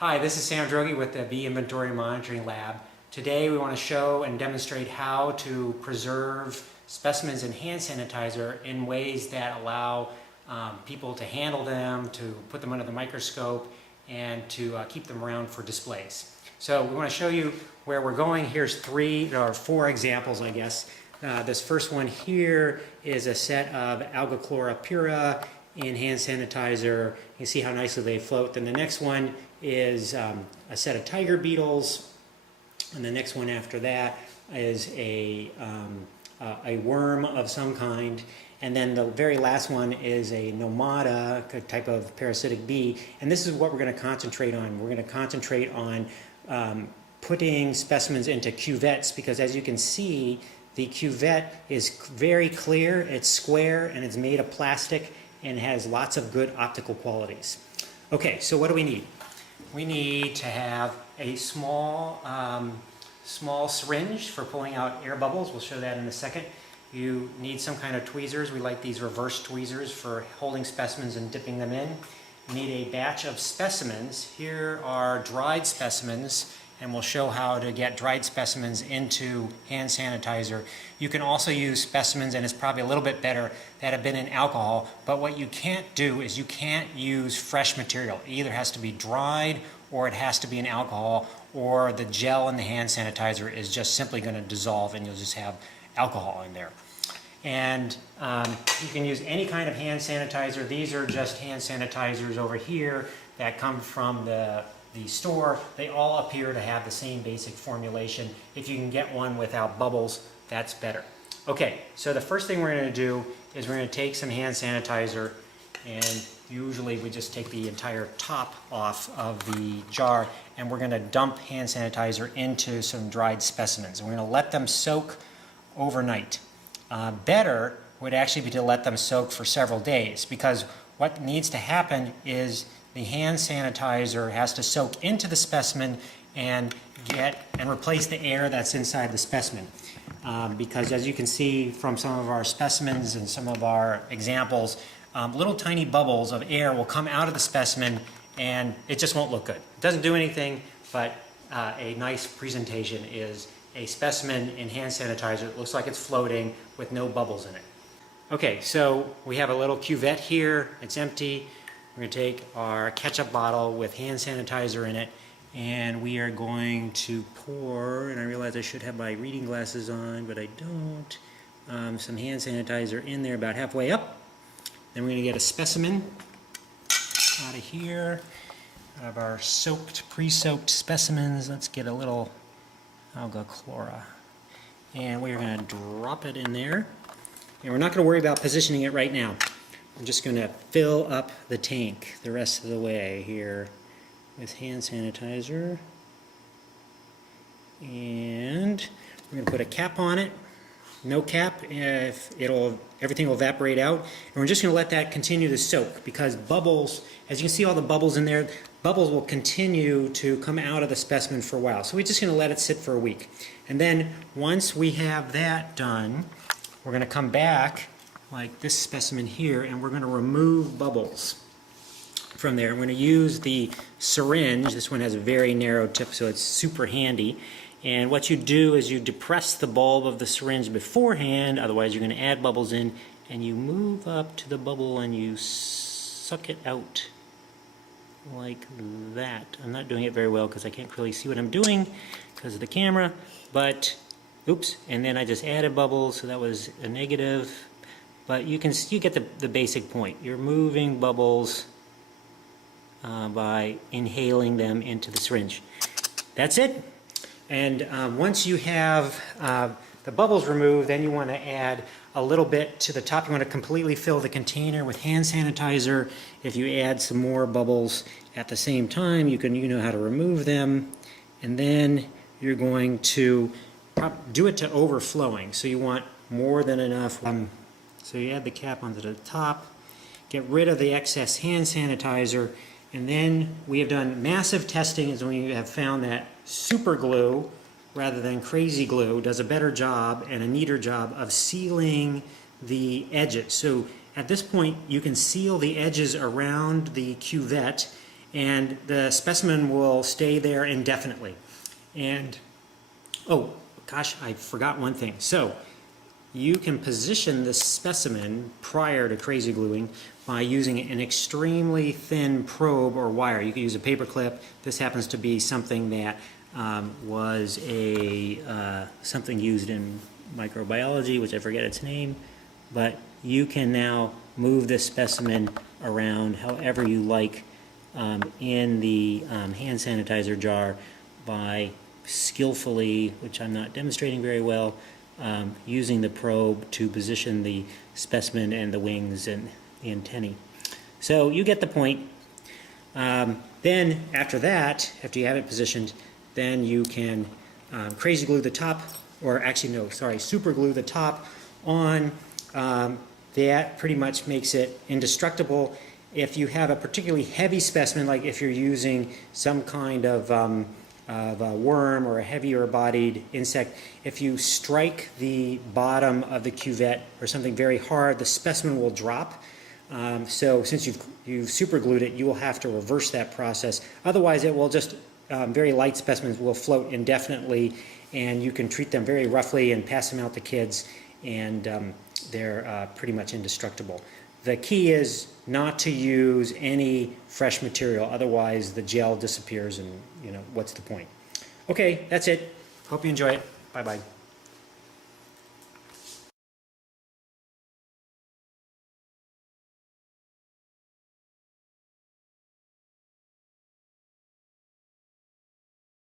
Hi, this is Sam Drogi with the Bee Inventory Monitoring Lab. Today we want to show and demonstrate how to preserve specimens in hand sanitizer in ways that allow people to handle them, to put them under the microscope, and to keep them around for displays. So we want to show you where we're going. Here's four examples, I guess. This first one here is a set of Alga chlora pura in hand sanitizer. You see how nicely they float. Then the next one is a set of tiger beetles, and the next one after that is a worm of some kind, and then the very last one is a nomada, a type of parasitic bee. And this is what we're going to concentrate on. We're going to concentrate on putting specimens into cuvettes, because as you can see, the cuvette is very clear, it's square, and it's made of plastic and has lots of good optical qualities. Okay, so what do we need? We need to have a small syringe for pulling out air bubbles. We'll show that in a second. You need some kind of tweezers. We like these reverse tweezers for holding specimens and dipping them in. You need a batch of specimens. Here are dried specimens, and we'll show how to get dried specimens into hand sanitizer. You can also use specimens, and it's probably a little bit better, that have been in alcohol, but what you can't do is you can't use fresh material. It either has to be dried, or it has to be in alcohol, or the gel in the hand sanitizer is just simply going to dissolve and you'll just have alcohol in there. And you can use any kind of hand sanitizer. These are just hand sanitizers over here that come from the store. They all appear to have the same basic formulation. If you can get one without bubbles, that's better. Okay, so the first thing we're going to do is we're going to take some hand sanitizer, and usually we just take the entire top off of the jar, and we're going to dump hand sanitizer into some dried specimens. And we're going to let them soak overnight. Better would actually be to let them soak for several days, because what needs to happen is the hand sanitizer has to soak into the specimen and replace the air that's inside the specimen. Because as you can see from some of our specimens and some of our examples, little tiny bubbles of air will come out of the specimen and it just won't look good. It doesn't do anything, but a nice presentation is a specimen in hand sanitizer that looks like it's floating with no bubbles in it. Okay, so we have a little cuvette here. It's empty. We're going to take our ketchup bottle with hand sanitizer in it, and we are going to pour, and I realize I should have my reading glasses on, but I don't, some hand sanitizer in there about halfway up. Then we're going to get a specimen out of here, out of our pre-soaked specimens. Let's get a little Alga chlora, and we're going to drop it in there. And we're not going to worry about positioning it right now. I'm just going to fill up the tank the rest of the way here with hand sanitizer. And we're going to put a cap on it. No cap, everything will evaporate out. And we're just going to let that continue to soak, because bubbles, as you can see all the bubbles in there, bubbles will continue to come out of the specimen for a while. So we're just going to let it sit for a week. And then once we have that done, we're going to come back like this specimen here, and we're going to remove bubbles from there. I'm going to use the syringe. This one has a very narrow tip, so it's super handy. And what you do is you depress the bulb of the syringe beforehand, otherwise you're going to add bubbles in, and you move up to the bubble and you suck it out like that. I'm not doing it very well because I can't really see what I'm doing because of the camera, but oops, and then I just added bubbles, so that was a negative. But you get the basic point. You're moving bubbles by inhaling them into the syringe. That's it. And once you have the bubbles removed, then you want to add a little bit to the top. You want to completely fill the container with hand sanitizer. If you add some more bubbles at the same time, you know how to remove them. And then you're going to do it to overflowing. So you want more than enough. So you add the cap onto the top, get rid of the excess hand sanitizer, and then we have done massive testing, as we have found that super glue rather than crazy glue does a better job and a neater job of sealing the edges. So at this point you can seal the edges around the cuvette, and the specimen will stay there indefinitely. And, oh gosh, I forgot one thing. So you can position the specimen prior to crazy gluing by using an extremely thin probe or wire. You can use a paper clip. This happens to be something that was something used in microbiology, which I forget its name, but you can now move this specimen around however you like in the hand sanitizer jar by skillfully, which I'm not demonstrating very well, using the probe to position the specimen and the wings and the antennae. So you get the point. Then after that, after you have it positioned, then you can crazy glue the top, or actually no, sorry, super glue the top on. That pretty much makes it indestructible. If you have a particularly heavy specimen, like if you're using some kind of a worm or a heavier bodied insect, if you strike the bottom of the cuvette or something very hard, the specimen will drop. So since you've super glued it, you will have to reverse that process. Otherwise it will just, very light specimens will float indefinitely, and you can treat them very roughly and pass them out to kids, and they're pretty much indestructible. The key is not to use any fresh material, otherwise the gel disappears and, you know, what's the point? Okay, that's it. Hope you enjoy it. Bye-bye.